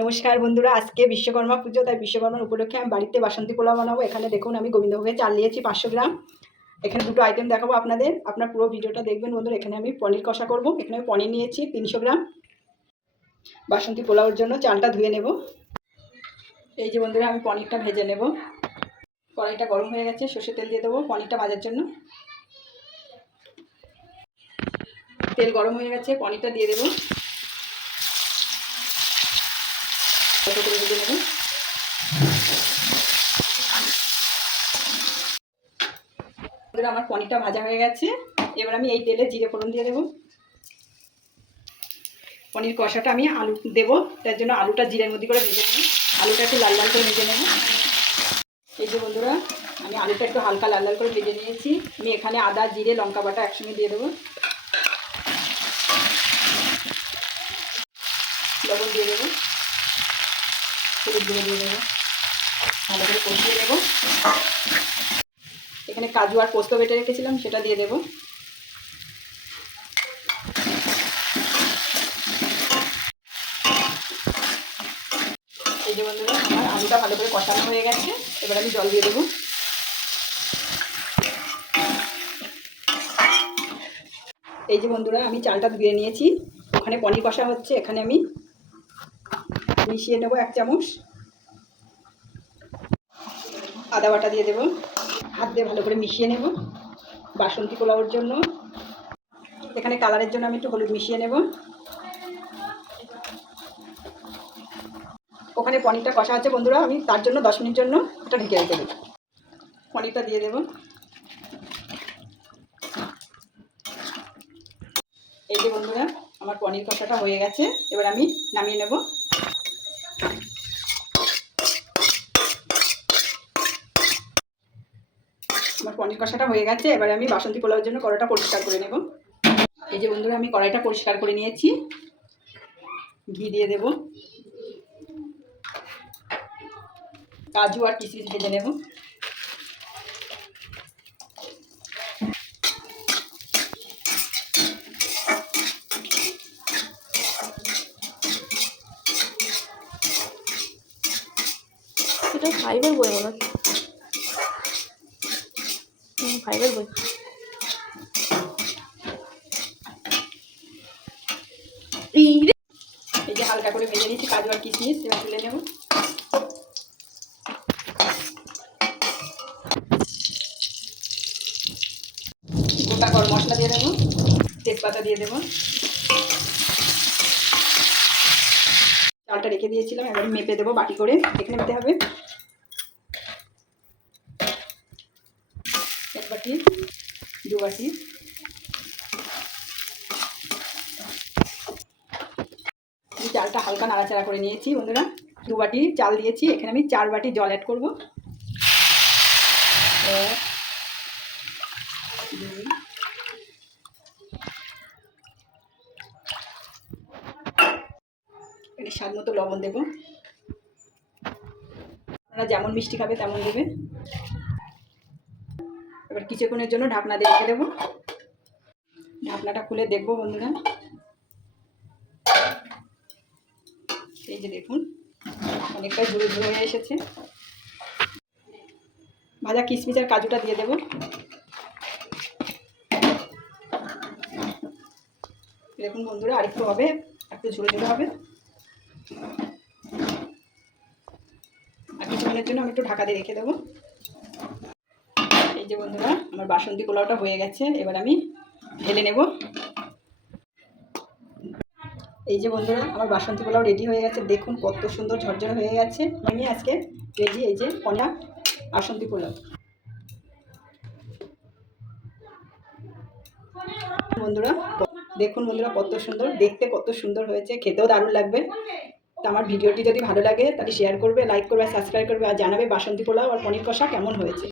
নমস্কার বন্ধুরা, আজকে বিশ্বকর্মা পুজো, তাই বিশ্বকর্মার উপলক্ষে আমি বাড়িতে বাসন্তী পোলাও বানাবো। এখানে দেখুন আমি গোবিন্দভোগের চাল নিয়েছি 500 গ্রাম। এখানে দুটো আইটেম দেখাবো আপনাদের, আপনার পুরো ভিডিওটা দেখবেন বন্ধুরা। এখানে আমি পনির কষা করব। এখানে আমি পনির নিয়েছি 300 গ্রাম। বাসন্তী পোলাওর জন্য চালটা ধুয়ে নেব। এই যে বন্ধুরা, আমি পনিরটা ভেজে নেব। কড়াইটা গরম হয়ে গেছে, সর্ষের তেল দিয়ে দেবো পনিরটা ভাজার জন্য। তেল গরম হয়ে গেছে, পনিরটা দিয়ে দেবো। ভেজে নেব। আমার পনিরটা ভাজা হয়ে গেছে, এবার আমি এই তেলে জিরে ফোড়ন দিয়ে দেবো। পনির কষাটা আমি আলু দেবো, তার জন্য আলুটা জিরের মধ্যে করে ভেজে নেব। আলুটা একটু লাল লাল করে ভেজে নেব। এই যে বন্ধুরা, আমি আলুটা একটু হালকা লাল লাল করে ভেজে নিয়েছি। আমি এখানে আদা জিরে লঙ্কা বাটা একসঙ্গে দিয়ে দেবো। লবণ দিয়ে দেবো, হলুদ গুঁড়ো দিয়ে দেবো, ভালো করে কষিয়ে নেব। এখানে কাজু আর পোস্ত বেটে রেখেছিলাম, সেটা দিয়ে দেবো। এই যে বন্ধুরা, আমার আলুটা ভালো করে কষানো হয়ে গেছে, এবার আমি জল দিয়ে দেবো। এই যে বন্ধুরা, আমি চালটা ধুয়ে নিয়েছি। ওখানে পনির কষা হচ্ছে, এখানে আমি মিশিয়ে নেব 1 চামচ আদা বাটা দিয়ে দেবো। হাত দিয়ে ভালো করে মিশিয়ে নেব বাসন্তী পোলাওর জন্য। এখানে কালারের জন্য আমি একটু হলুদ মিশিয়ে নেব। ওখানে পনিরটা কষা আছে বন্ধুরা, আমি তার জন্য 10 মিনিট জন্য ওটা ঢেকে রেখে দেবো। পনিরটা দিয়ে দেবো। এই যে বন্ধুরা, আমার পনির কষাটা হয়ে গেছে, এবার আমি নামিয়ে নেব। আমার পনির কষাটা হয়ে গেছে, এবার আমি বাসন্তী পোলাওর জন্য কড়াইটা পরিষ্কার করে নেব। এই যে বন্ধুরা, আমি কড়াইটা পরিষ্কার করে নিয়েছি। ঘি দিয়ে দেব, কাজু আর কিশমিশ ভেজে নেব। এটা ফাইবার বই মনে হচ্ছে, ফাইবার বই। এই যে হালকা করে ভেজে নিয়েছি কাজু আর কিশমিশ, এবার তুলে নেব। গোটা গরম মশলা দিয়ে দেবো, তেজপাতা দিয়ে দেবো। চালটা রেখে দিয়েছিলাম, এবার মেপে দেবো বাটি করে। এখানে মেপে হবে 1 বাটি 2 বাটি। চালটা হালকা নাড়াচাড়া করে নিয়েছি বন্ধুরা। 2 বাটি চাল দিয়েছি, এখানে আমি 4 বাটি জল অ্যাড করবো। 1 2 এখানে স্বাদ মতো লবণ দেবো। আপনারা যেমন মিষ্টি খাবে তেমন দেবে। এবার কিছুক্ষণের জন্য ঢাকনা দিয়ে রেখে দেবো। ঢাকনাটা খুলে দেখবো বন্ধুরা। এই যে দেখুন, অনেকটাই ঝুড়ো ঝুড়ো হয়ে এসেছে। ভাজা কিশমিশ আর কাজুটা দিয়ে দেবো। দেখুন বন্ধুরা, আরেকটু হবে, একটু ঝুড়ো ঝুড়ো হবে। আর কিছুক্ষণের জন্য আমি একটু ঢাকা দিয়ে রেখে দেবো। এই যে বন্ধুরা, আমার বাসন্তী পোলাওটা হয়ে গেছে, এবার আমি ঢেলে নেব। এই যে বন্ধুরা, আমার বাসন্তী পোলাও রেডি হয়ে গেছে। দেখুন কত সুন্দর ঝরঝরে হয়ে গেছে। আমি আজকে রেডি এই যে পনির বাসন্তী পোলাও। বন্ধুরা দেখুন বন্ধুরা, কত সুন্দর দেখতে, কত সুন্দর হয়েছে, খেতেও দারুণ লাগবে। তো আমার ভিডিওটি যদি ভালো লাগে তাহলে শেয়ার করবে, লাইক করবে, সাবস্ক্রাইব করবে, আর জানাবে বাসন্তী পোলাও আর পনির কষা কেমন হয়েছে।